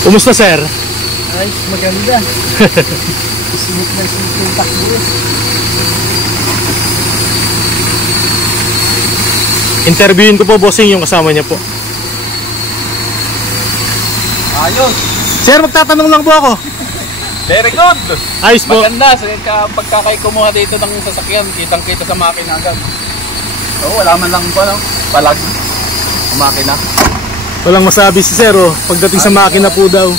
Kumusta, sir? Ay, maganda. Smooth na smooth yung takbo. Interviewin ko po, bossing, yung kasama niya po. Ayos. Sir, magtatanong lang po ako. Very good. Ayos po. Maganda. Pagkakay kumuha dito ng sasakyan, kitang-kita sa makina agad. Oo, wala man lang pa, no? Palag. Ang makina. Walang masabi si sir, oh. Pagdating sa makina po daw.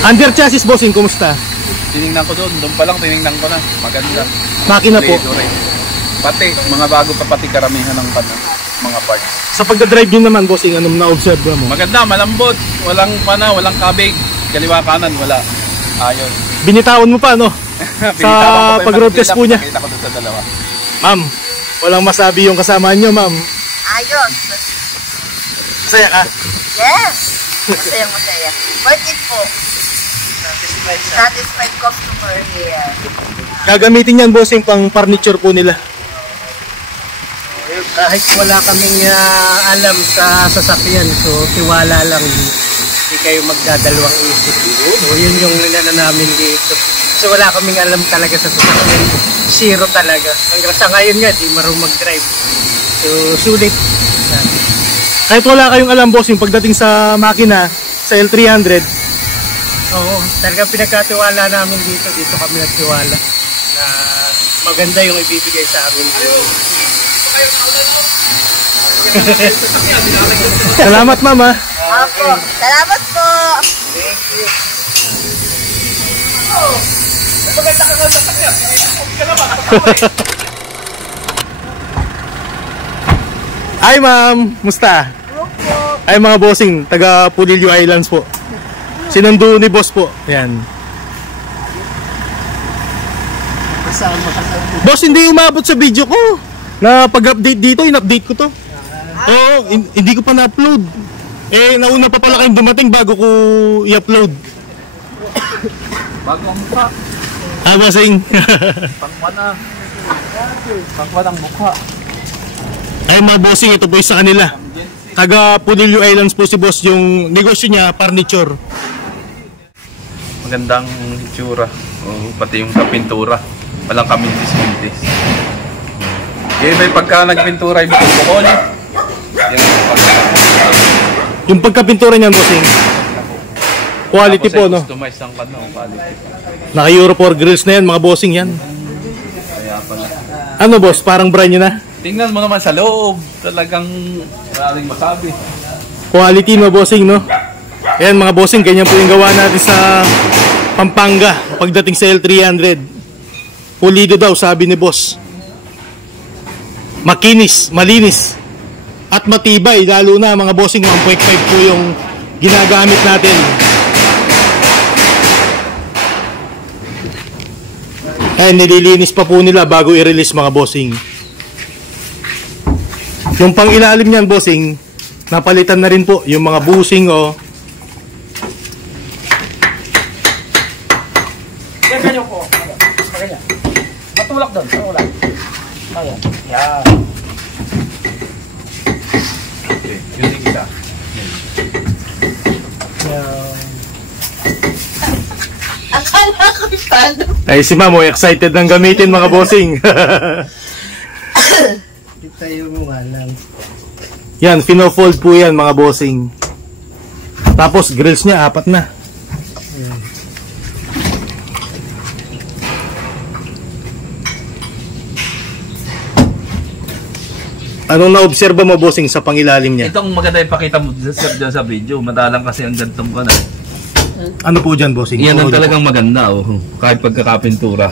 Under chassis, bossing, kumusta? Tinignan ko doon. Doon pa lang tinignan ko na. Maganda. Makina po. Pati, mga bago pa pati karamihan ng mga parts. Sa pagdadrive nyo naman, bossing, anong na-observe mo? Maganda, malambot. Walang walang kabig. Kaliwa kanan, wala. Ayos. Binitawan mo pa, no? Sa pag-road test po niya. Nakita ko doon sa dalawa. Ma'am, walang masabi yung kasama nyo, ma'am. Ayos. Masaya ka? Yes. Masaya. Worth it po. Satisfied customer here. Gagamitin yan, bossing, pang furniture po nila. Kahit wala kaming alam sa sasakyan, so tiwala lang. Hindi kayo magdadalawang isip. So yun yung nilala namin dito. So wala kaming alam talaga sa sasakyan. Zero talaga. Hanggang sa ngayon nga, di marunong mag-drive. So sulit. Kahit wala kayong alam, bossing, pagdating sa makina, sa L300, Oo, talagang pinagkatiwala namin dito. Dito kami nagtiwala na maganda yung ibibigay sa amin. salamat, ma'am, ha? Opo. Salamat po. Thank you. Hi, ma'am. Musta? Ay, mga bossing, taga Pulilio Islands po. Sinundo ni boss po. Yan. Boss, hindi umabot sa video ko. Na pag-update dito, in-update ko to. Oo, hindi ko pa na-upload. Eh, nauna pa pala kayong dumating bago ko i-upload. Bago ang mukha. Ah, bossing. Pangwan ang mukha. Ay, mga bossing, ito po yung sa kanila. Taga Pulilio Islands po si boss, yung negosyo niya, furniture. Magandang itsura. Pati yung sa pintura. Walang kamintis-mintis. Eh, may pagka nagpintura yung bukol. Yung pagkapintura niyan, bossing. Quality po, no? Customize ang quality. Naka-Euro 4 grills na yan, mga bossing yan. Kaya pala. Ano, boss? Parang brand nyo na? Tingnan mo naman sa loob. Talagang maraming masabi. Quality, mga bossing, no? Ayan, mga bossing, ganyan po yung gawa natin sa Pampanga pagdating sa L300. Pulido daw, sabi ni boss. Makinis, malinis, at matibay. Lalo na, mga bossing, 1.5 po yung ginagamit natin. Ay, nililinis pa po nila bago i-release, mga bossing. Yung pang ilalim niyan, bossing, napalitan na rin po yung mga busing, oh. Ganyan po. Ganyan. Matulak doon. Matulak. Ayan. Yan. Okay, yun yung isa. Akala ko paano. Ay, si ma'am, excited nang gamitin, mga bossing. Hindi tayo mo alam. Yan, fino-fold po yan, mga bossing. Tapos, grills niya, 4 na. Ayan. Anong na-obserba mo, bossing, sa pangilalim niya? Itong maganda ipakita mo dyan sa video. Madalang kasi ang gantong ko na. Ano po dyan, bossing? Yan ang talagang maganda. Oh. Kahit pagkakapintura.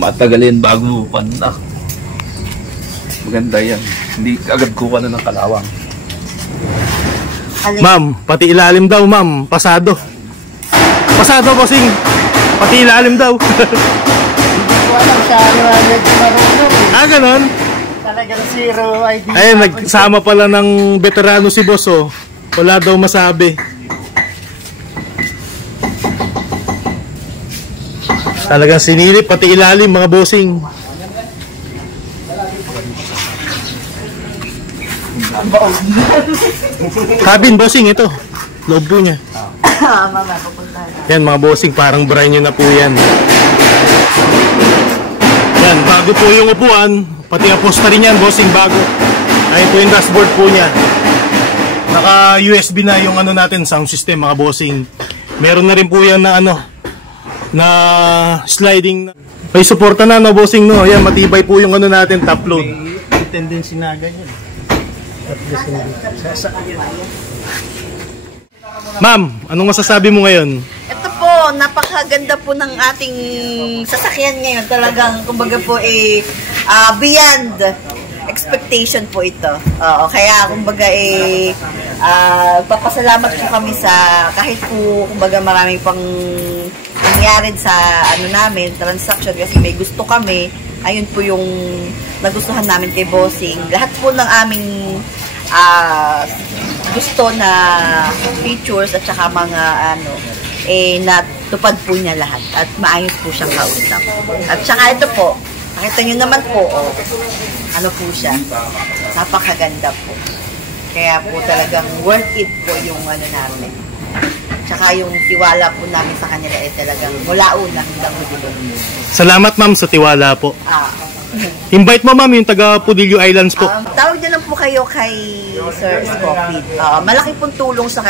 Matagalin bago panak. Maganda yan. Hindi agad kuha na ng kalawang. Ma'am, pati ilalim daw, ma'am. Pasado. Pasado, bossing. Pati ilalim daw. Walang siya medyo marunong. Ah, ganon. Talagang zero idea. Ay, nagsama pala ng veterano si boss, oh. Wala daw masabi. Talagang sinilip, pati ilalim, mga bossing. Cabin, bossing, ito. Loob po niya. Mamaya, pupuntahan na. Yan, mga bossing, parang brand new na po yan. Yan, bago po yung upuan, pati aposta rin yan, bossing, bago. Ayun po yung dashboard po niya. Naka USB na yung ano natin, sound system, mga bossing. Meron na rin po yan na ano, na sliding. May suporta na, no, bossing, no. Yan, matibay po yung ano natin, top load. May tendency na ganyan. Ma'am, anong masasabi mo ngayon? Ito po, napakaganda po ng ating sasakyan ngayon. Talagang, kumbaga po, beyond expectation po ito. Oo, kaya, kumbaga, papasalamat po kami sa, kahit po, kumbaga, maraming pang nangyari sa, ano namin, transaction, kasi may gusto kami. Ayun po yung nagustuhan namin kay Bossing. Lahat po ng aming gusto na features at saka mga ano, natupad po niya lahat at maayos po siyang kausap. At saka ito po, nakita niyo naman po, ano po siya, napakaganda po. Kaya po talagang worth it po yung ano namin. Tsaka yung tiwala po namin sa kanila talagang mula una hanggang dulo. Salamat, ma'am, sa tiwala po. Invite mo, ma'am, yung taga Pudillo Islands po. Tawag niyo lang po kayo kay Sir Scopid. Malaki pong tulong sa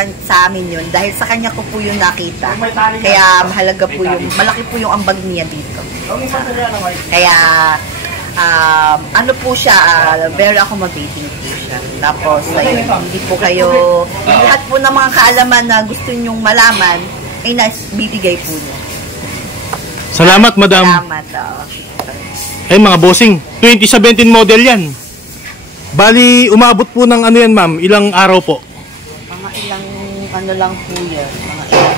amin yun dahil sa kanya ko po yung nakita. Kaya mahalaga po yung, malaki po yung ambag niya dito. Kaya, ano po siya, very accommodating po siya. Tapos, hindi po kayo, lahat po ng mga kaalaman na gusto nyong malaman, ay bibigay po niya. Salamat, madam. Salamat. Ay, mga bossing, 2017 model yan. Bali, umabot po ng ano yan, ma'am? Ilang araw po? Mga ilang, ano lang po yan, mga ilang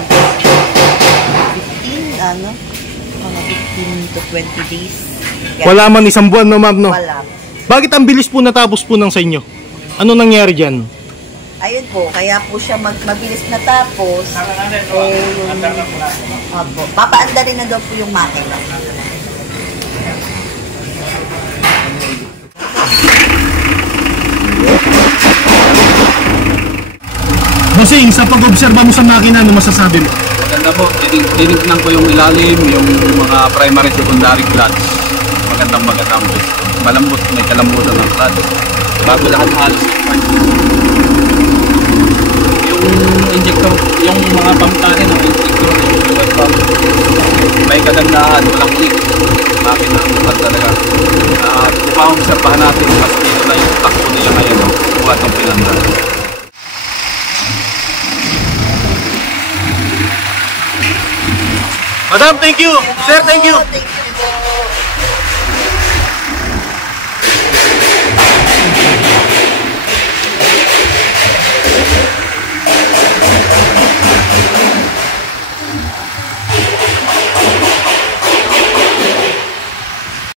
15, ano? Mga 15 to 20 days. Yan. Wala man isang buwan, no, ma'am, no? Wala. Bakit ang bilis po natapos po ng sa inyo? Ano nangyari dyan? Ayun po, kaya po siya mabilis natapos. Papaanda rin na daw po yung makina. Bossing, sa pag-obserba mo sa makina, ano masasabi mo? Maganda po, tinignan ko yung ilalim, yung mga primary, secondary clutch. Magandang. Malambot, may kalambutan ng clutch. Bago lahat halos. Yung injector, yung mga pamtali ng injector, yung pump, may kagandahan, walang leak. Makina ang bukat talaga. At kung maobserbahan natin, mas dito na yung takbo nila ngayon, buhat ang pinanda. Madam, thank you. Sir, thank you. Thank